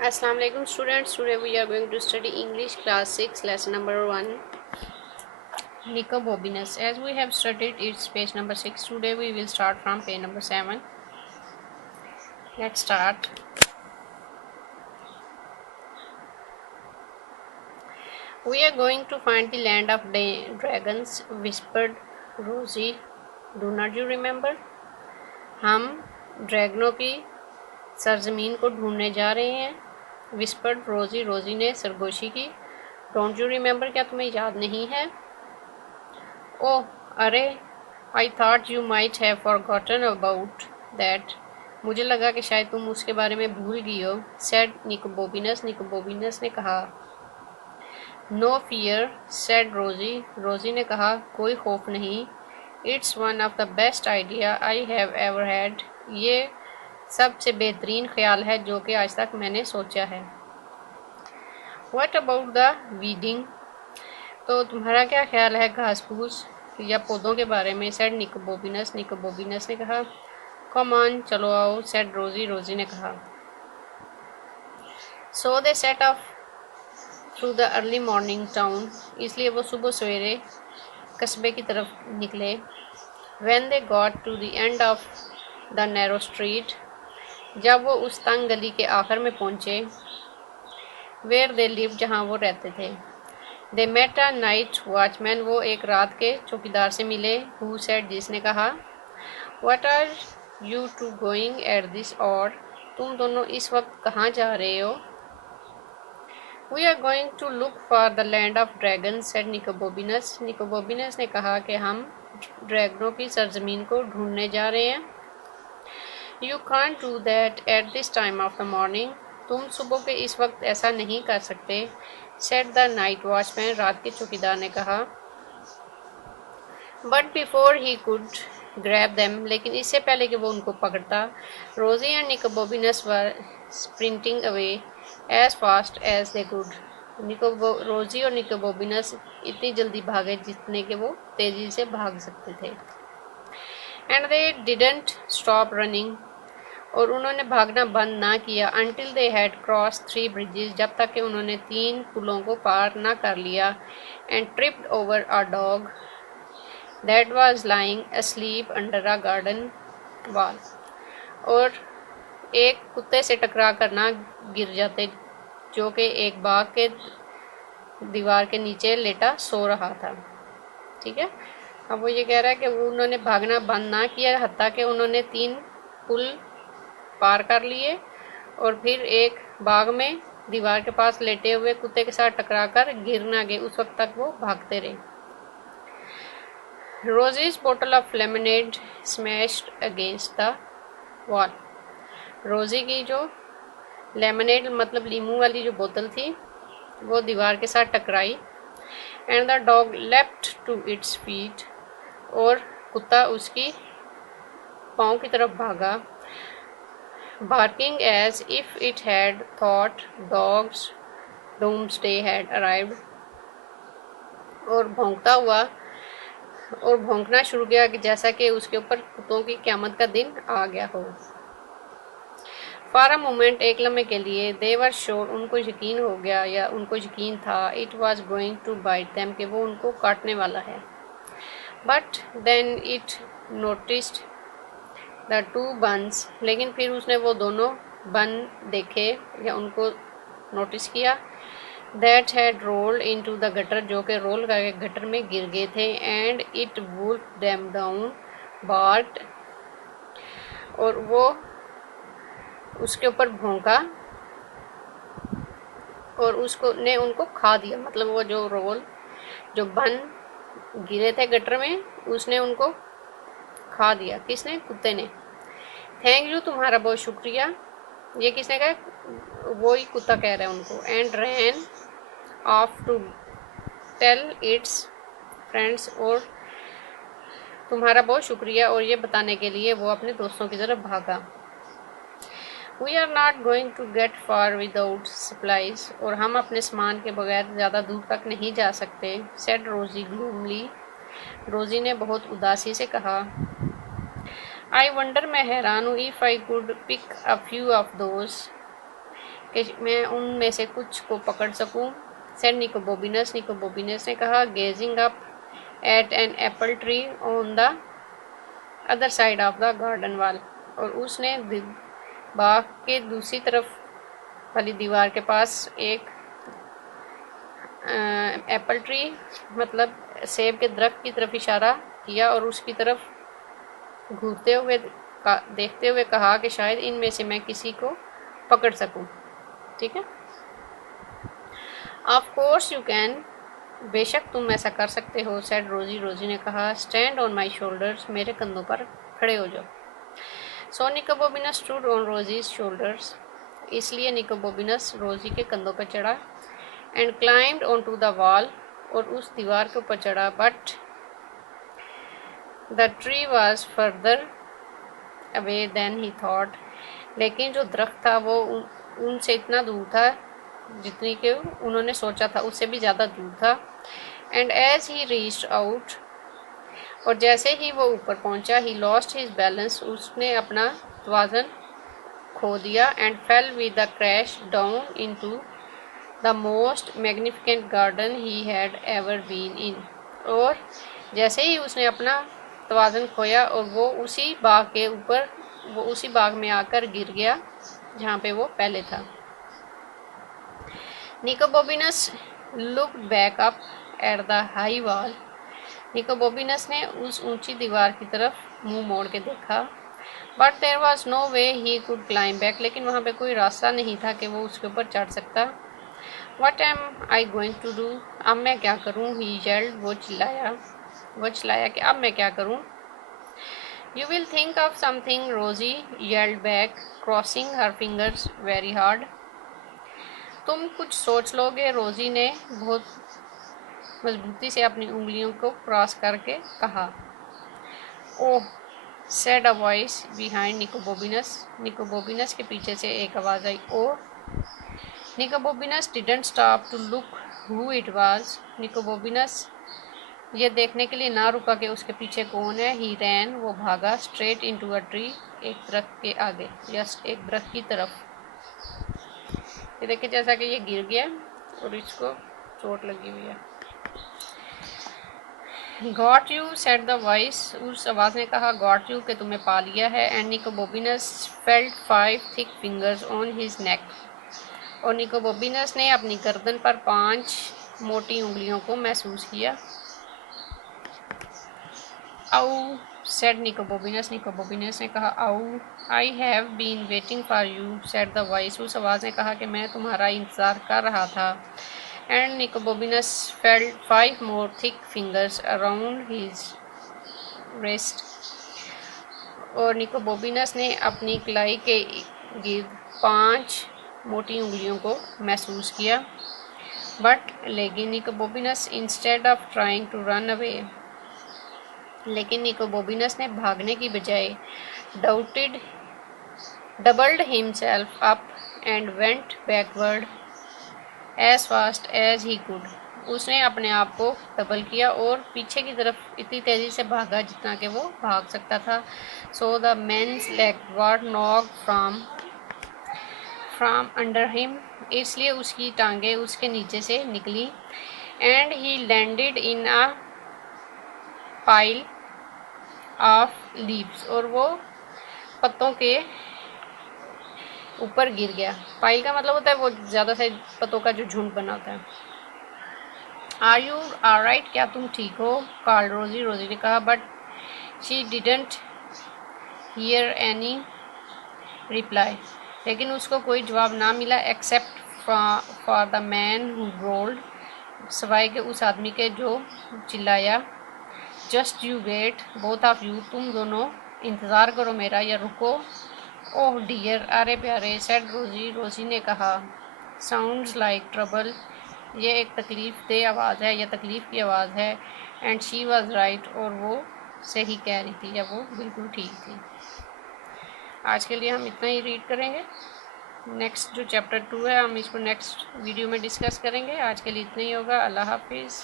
Assalamu alaikum students. Today we are going to study English class 6 lesson number 1 Nicobobinus. As we have studied its page number 6, today we will start from page number 7. Let's start. We are going to find the land of dragons, whispered Rosie. Do not you remember? हम ड्रैगनों की सरजमीन को ढूंढने जा रहे हैं. Whispered रोजी. Rosie ने सरगोशी की. डोंट यू रिमेंबर, क्या तुम्हें याद नहीं है? ओह, अरे, I thought you might have forgotten about that. मुझे लगा कि शायद तुम उसके बारे में भूल गई हो. Said Nicobobinus. निकोबोबिनस ने कहा. नो फियर, सेड रोजी. रोजी ने कहा, कोई खौफ नहीं. It's one of the best idea I have ever had. ये सबसे बेहतरीन ख्याल है जो कि आज तक मैंने सोचा है. What about the weeding. तो तुम्हारा क्या ख्याल है घास फूस या पौधों के बारे में? Said Nicobobinus. निकोबोबिनस ने कहा. कम ऑन, चलो आओ, सेड रोजी. रोजी ने कहा. So they set off through the early morning town. इसलिए वो सुबह सवेरे कस्बे की तरफ निकले. When they got to the end of the narrow street. जब वो उस तंग गली के आखिर में पहुंचे. वेयर दे लिव, जहाँ वो रहते थे. They met a night watchman. वो एक रात के चौकीदार से मिले. हु सेड, जिसने कहा. What are you two going at this hour. तुम दोनों इस वक्त कहाँ जा रहे हो? We are going to look for the land of dragon, said Nicobobinus. Nicobobinus ने कहा कि हम ड्रैगनों की सरजमीन को ढूंढने जा रहे हैं. You can't do that at this time of the morning. तुम सुबह के इस वक्त ऐसा नहीं कर सकते. Said the night watchman. रात के चौकीदार ने कहा. But before he could grab them. लेकिन इससे पहले कि वो उनको पकड़ता. Rosie and Nicobobinus were sprinting away as fast as they could. Rosie और निकोबोबिनस इतनी जल्दी भागे जितने के वो तेजी से भाग सकते थे. And they didn't stop running. और उन्होंने भागना बंद ना किया. Until they had cross 3 bridges. जब तक कि उन्होंने 3 पुलों को पार ना कर लिया. And tripped over a dog that was lying asleep under a garden wall. और एक कुत्ते से टकरा कर ना गिर जाते जो कि एक बाग के दीवार के नीचे लेटा सो रहा था. ठीक है. अब वो ये कह रहा है कि वो उन्होंने भागना बंद ना किया हत्ता कि उन्होंने 3 पुल पार कर लिए और फिर एक बाग में दीवार के पास लेटे हुए कुत्ते के साथ टकराकर गिर ना गए. उस वक्त तक वो भागते रहे. रोजीज बोतल of lemonade smashed against the wall. रोजी की जो लेमनेड मतलब लीमू वाली जो बोतल थी वो दीवार के साथ टकराई. And the dog left to its feet. और कुत्ता उसकी पाँव की तरफ भागा. barking as if it had thought dogs doomsday had arrived. और भौंकता हुआ और भौंकना शुरू किया कि जैसा कि उसके ऊपर कुत्तों की क़यामत का दिन आ गया हो. फॉर अ मोमेंट, एक लम्हे के लिए. दे वर श्योर, उनको यकीन हो गया या उनको यकीन था. It was going to bite them, कि वो उनको काटने वाला है. But then it noticed the 2 buns. लेकिन फिर उसने वो दोनों बन देखे या उनको नोटिस किया. That had rolled into the gutter, जो कि रोल करके गटर में गिर गए थे. And it wolf them down, barked. और वो उसके ऊपर भौंका और उसको ने उनको खा दिया. मतलब वो जो रोल जो बन गिरे थे गटर में उसने उनको खा दिया. किसने? कुत्ते ने. थैंक यू, तुम्हारा बहुत शुक्रिया. ये किसने कहा? वो ही कुत्ता कह रहा है उनको. And ran off to tell its friends. और तुम्हारा बहुत शुक्रिया और ये बताने के लिए वो अपने दोस्तों की तरफ भागा. We are not going to get far without supplies. और हम अपने सामान के बगैर ज़्यादा दूर तक नहीं जा सकते. सेड रोजी ग्लूमली. रोजी ने बहुत उदासी से कहा. आई वंडर, मैं हैरान हूँ. If I could pick a few of those कि मैं उनमें से कुछ को पकड़ सकूं। सेड निकोबोबिनस, निकोबोबिनस ने कहा, gazing up at an apple tree on the other side of the garden wall, और उसने बाग के दूसरी तरफ वाली दीवार के पास एक एप्पल ट्री मतलब सेब के दरख्त की तरफ इशारा किया और उसकी तरफ घूरते हुए देखते हुए कहा कि शायद इनमें से मैं किसी को पकड़ सकूं। ठीक है, ऑफ कोर्स यू कैन, बेशक तुम ऐसा कर सकते हो, सेड रोजी, रोजी ने कहा, स्टैंड ऑन माई शोल्डर्स, मेरे कंधों पर खड़े हो जाओ। So Nicobobinus stood on Rosie's shoulders, इसलिए निकोबोबिनस रोजी के कंधों पर चढ़ा, and climbed on to the wall, और उस दीवार के ऊपर चढ़ा, but the tree was further away than he thought, लेकिन जो दरख्त था वो उनसे इतना दूर था जितनी कि उन्होंने सोचा था, उससे भी ज़्यादा दूर था। And as he reached out, और जैसे ही वो ऊपर पहुंचा, ही लॉस्ट हिज बैलेंस, उसने अपना तवाज़न खो दिया, and fell with the crash down into the most magnificent garden he had ever been in, और जैसे ही उसने अपना तवाज़न खोया और वो उसी बाग में आकर गिर गया जहाँ पे वो पहले था। Nicobobinus looked back up at the high wall, Nicobobinus ने उस ऊंची दीवार की तरफ मुंह मोड़ के देखा, but there was no way he could climb back, लेकिन वहाँ पे कोई रास्ता नहीं था कि वो उसके ऊपर चढ़ सकता। What am I going to do, अब मैं क्या करूँ, ही येल्ड, वो चिल्लाया कि अब मैं क्या करूँ। You will think of something, Rosie yelled back, crossing her fingers very hard, तुम कुछ सोच लोगे, रोजी ने बहुत मजबूती से अपनी उंगलियों को क्रॉस करके कहा। Oh, said a voice behind Nicobobinus, Nicobobinus के पीछे से एक आवाज़ आई, oh. Nicobobinus didn't stop to look who it was, Nicobobinus ये देखने के लिए ना रुका कि उसके पीछे कौन है। ही रैन, वो भागा, स्ट्रेट इनटू अ ट्री, एक दरख्त के आगे, जस्ट एक दरख्त की तरफ। ये देखिए जैसा कि ये गिर गया और इसको चोट लगी हुई है। Got you, said the voice, उस आवाज़ ने कहा, गॉट यू, कि तुम्हें पा लिया है। And Nicobobinus felt 5 thick fingers on his neck, और निकोबोबिनस ने अपनी गर्दन पर 5 मोटी उंगलियों को महसूस किया। आउ, सेड निकोबोबिनस, निकोबोबिनस ने कहा, ow. I have been waiting for you, said the voice, उस आवाज़ ने कहा कि मैं तुम्हारा इंतज़ार कर रहा था। And Nicobobinus felt 5 more thick fingers around his wrist, और निकोबोबिनस ने अपनी कलाई के गिर्द 5 मोटी उंगलियों को महसूस किया। बट लेकिन Nicobobinus instead of trying to run away, लेकिन निकोबोबिनस ने भागने की बजाय doubled himself up and went backward as fast as he could, उसने अपने आप को डबल किया और पीछे की तरफ इतनी तेज़ी से भागा जितना कि वो भाग सकता था। So the man's legs were knocked from under him, इसलिए उसकी टांगें उसके नीचे से निकली। And he landed in a pile of leaves, और वो पत्तों के ऊपर गिर गया। पाइल का मतलब होता है वो ज़्यादा से पत्तों का जो झुंड बना होता है। आर यू ऑलराइट, क्या तुम ठीक हो, कॉल रोजी, रोजी ने कहा, but she didn't hear any reply, लेकिन उसको कोई जवाब ना मिला, except for the man who growled, सवाए के उस आदमी के जो चिल्लाया, just you wait both of you, तुम दोनों इंतज़ार करो मेरा या रुको। ओह डियर, अरे प्यारे, सेड रोजी, रोजी ने कहा, साउंड्स लाइक ट्रबल, ये एक तकलीफ़ दे आवाज़ है या तकलीफ़ की आवाज़ है। एंड शी वॉज राइट, और वो सही कह रही थी या वो बिल्कुल ठीक थी। आज के लिए हम इतना ही रीड करेंगे। नेक्स्ट जो चैप्टर 2 है हम इसको नेक्स्ट वीडियो में डिस्कस करेंगे। आज के लिए इतना ही होगा। अल्लाह हाफिज़।